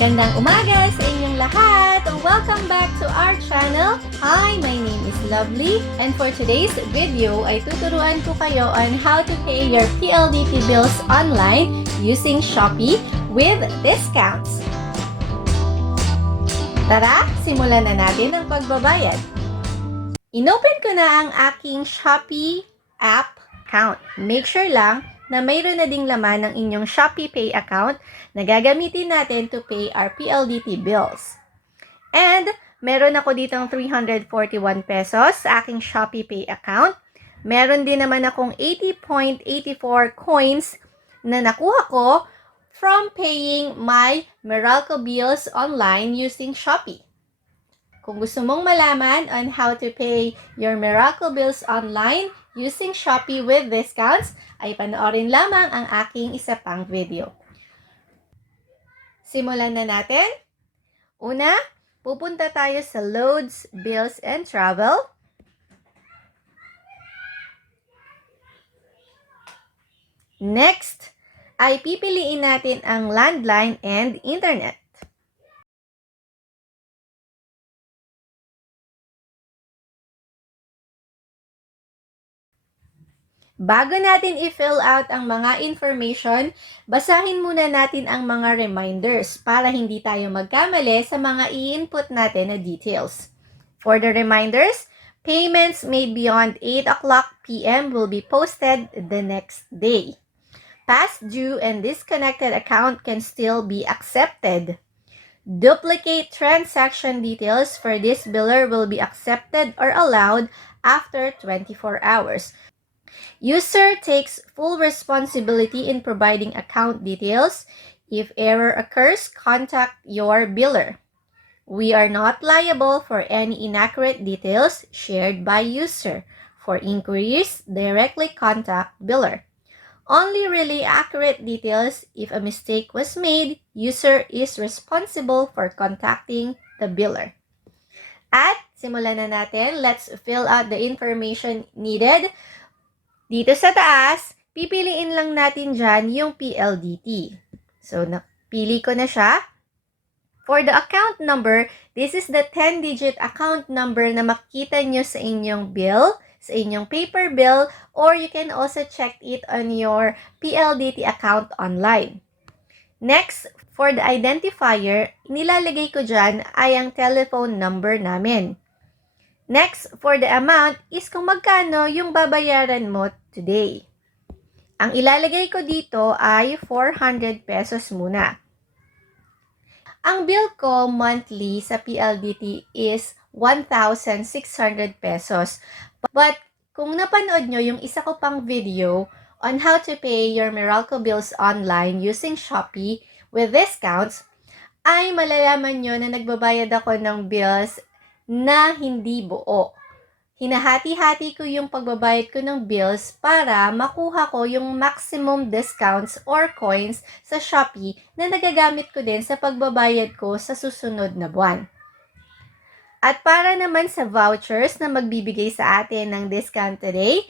Magandang umaga sa inyong lahat! Welcome back to our channel. Hi, my name is Lovely, and for today's video ay tuturuan ko kayo on how to pay your PLDT bills online using Shopee with discounts. Tara, simulan na natin ang pagbabayad. Inopen ko na ang aking Shopee app account. Make sure lang na mayroon na ding laman ng inyong Shopeepay account na gagamitin natin to pay our PLDT bills. And meron ako ditong 341 pesos sa aking Shopeepay account. Meron din naman akong 80.84 coins na nakuha ko from paying my Meralco bills online using Shopee. Kung gusto mong malaman on how to pay your Meralco bills online using Shopee with discounts, ay panoorin lamang ang aking isa pang video. Simulan na natin. Una, pupunta tayo sa Loads, Bills, and Travel. Next, ay pipiliin natin ang landline and internet. Bago natin i-fill out ang mga information, basahin muna natin ang mga reminders para hindi tayo magkamali sa mga i-input natin na details. For the reminders, payments made beyond 8 o'clock p.m. will be posted the next day. Past due and disconnected account can still be accepted. Duplicate transaction details for this biller will be accepted or allowed after 24 hours. User takes full responsibility in providing account details. If error occurs, contact your biller. We are not liable for any inaccurate details shared by user. For inquiries, directly contact biller. Only really accurate details. If a mistake was made, user is responsible for contacting the biller. At simulan na natin. Let's fill out the information needed. Dito sa taas, pipiliin lang natin dyan yung PLDT. So, napili ko na siya. For the account number, this is the 10-digit account number na makikita nyo sa inyong bill, sa inyong paper bill, or you can also check it on your PLDT account online. Next, for the identifier, nilalagay ko dyan ay ang telephone number namin. Next, for the amount is kung magkano yung babayaran mo today. Ang ilalagay ko dito ay 400 pesos muna. Ang bill ko monthly sa PLDT is 1,600 pesos. But kung napanood nyo yung isa ko pang video on how to pay your Meralco bills online using Shopee with discounts, ay malalaman nyo na nagbabayad ako ng bills na hindi buo. Hinahati-hati ko yung pagbabayad ko ng bills para makuha ko yung maximum discounts or coins sa Shopee na nagagamit ko din sa pagbabayad ko sa susunod na buwan. At para naman sa vouchers na magbibigay sa atin ng discount today,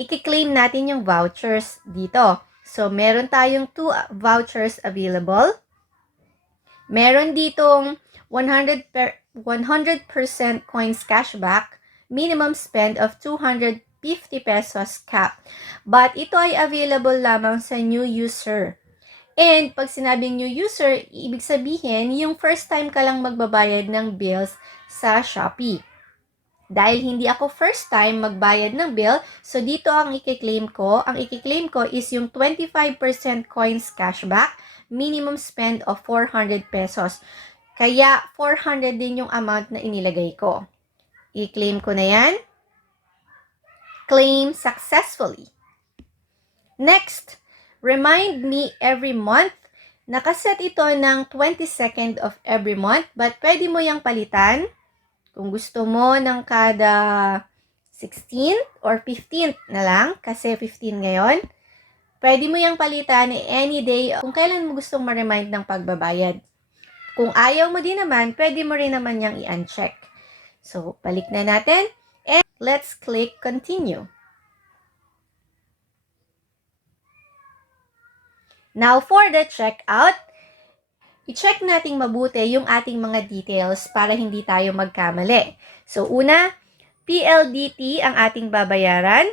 i-claim natin yung vouchers dito. So, meron tayong 2 vouchers available. Meron ditong 100% coins cashback, minimum spend of 250 pesos cap. But ito ay available lamang sa new user. And pag sinabing new user, ibig sabihin yung first time ka lang magbabayad ng bills sa Shopee. Dahil hindi ako first time magbayad ng bill, so dito ang i-claim ko. Ang i-claim ko is yung 25% coins cashback, minimum spend of 400 pesos. Kaya 400 din yung amount na inilagay ko. I-claim ko na yan. Claim successfully. Next, remind me every month. Nakaset ito ng 22nd of every month, but pwede mo yung palitan. Kung gusto mo ng kada 16th or 15th na lang, kasi 15 ngayon, pwede mo yung palitan any day kung kailan mo gustong ma-remind ng pagbabayad. Kung ayaw mo din naman, pwede mo rin naman yung i-uncheck. So, balik na natin. And let's click continue. Now, for the checkout, I-check nating mabuti yung ating mga details para hindi tayo magkamali. So, una, PLDT ang ating babayaran.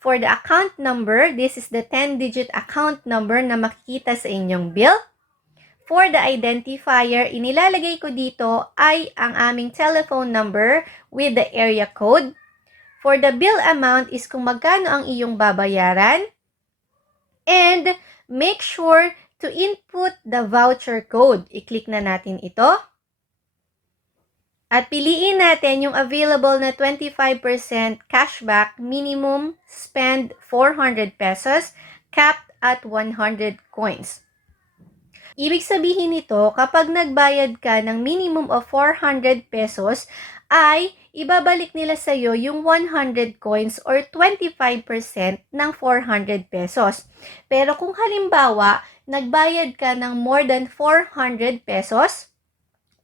For the account number, this is the 10-digit account number na makikita sa inyong bill. For the identifier, inilalagay ko dito ay ang aming telephone number with the area code. For the bill amount is kung magkano ang iyong babayaran. And make sure to input the voucher code. I-click na natin ito. At piliin natin yung available na 25% cashback, minimum spend 400 pesos, capped at 100 coins. Ibig sabihin nito, kapag nagbayad ka ng minimum of 400 pesos, ay ibabalik nila sa iyo yung 100 coins or 25% ng 400 pesos. Pero kung halimbawa, nagbayad ka ng more than 400 pesos,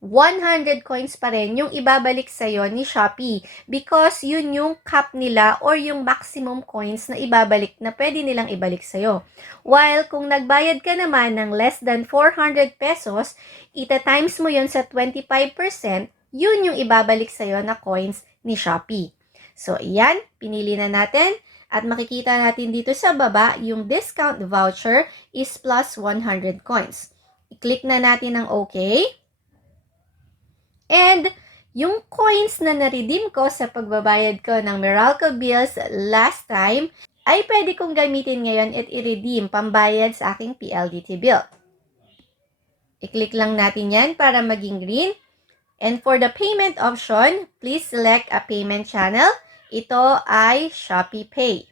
100 coins pa rin yung ibabalik sa'yo ni Shopee because yun yung cap nila or yung maximum coins na ibabalik na pwede nilang ibalik sa'yo. While kung nagbayad ka naman ng less than 400 pesos, ita-times mo yun sa 25%, yun yung ibabalik sa'yo na coins ni Shopee. So, iyan, pinili na natin. At makikita natin dito sa baba, yung discount voucher is plus 100 coins. I-click na natin ang OK. And yung coins na na-redeem ko sa pagbabayad ko ng Meralco bills last time, ay pwede kong gamitin ngayon at i-redeem pambayad sa aking PLDT bill. I-click lang natin yan para maging green. And for the payment option, please select a payment channel. Ito ay Shopeepay.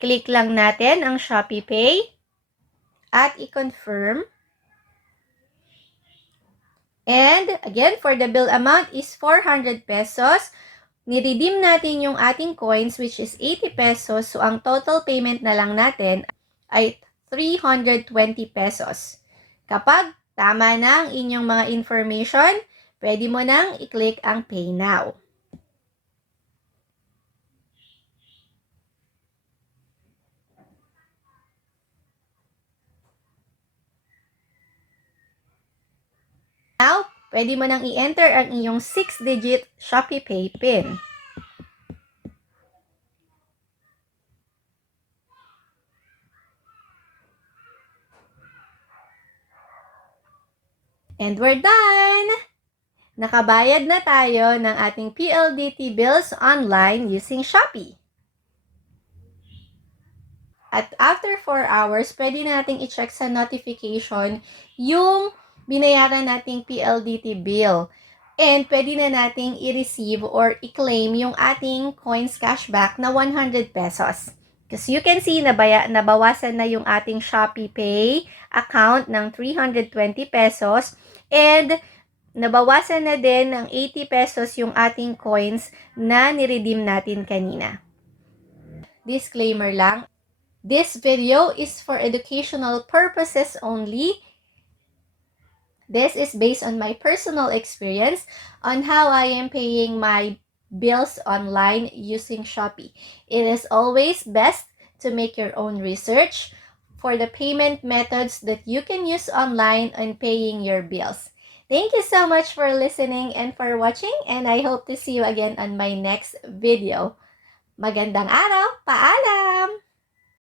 Click lang natin ang Shopeepay at i-confirm. And again, for the bill amount is 400 pesos. Niredeem natin yung ating coins which is 80 pesos. So, ang total payment na lang natin ay 320 pesos. Kapag tama na ang inyong mga information, pwede mo nang i-click ang Pay Now. Now, pwede mo nang i-enter ang iyong 6-digit Shopeepay PIN. And we're done! Nakabayad na tayo ng ating PLDT Bills Online using Shopee. At after 4 hours, pwede nating i-check sa notification yung binayaran nating PLDT bill. And pwede na nating i-receive or i-claim yung ating coins cashback na 100 pesos. Because you can see, nabawasan na yung ating Shopeepay account ng 320 pesos. And nabawasan na din ng 80 pesos yung ating coins na niredeem natin kanina. Disclaimer lang. This video is for educational purposes only. This is based on my personal experience on how I am paying my bills online using Shopee. It is always best to make your own research for the payment methods that you can use online on paying your bills. Thank you so much for listening and for watching, and I hope to see you again on my next video. Magandang araw! Paalam!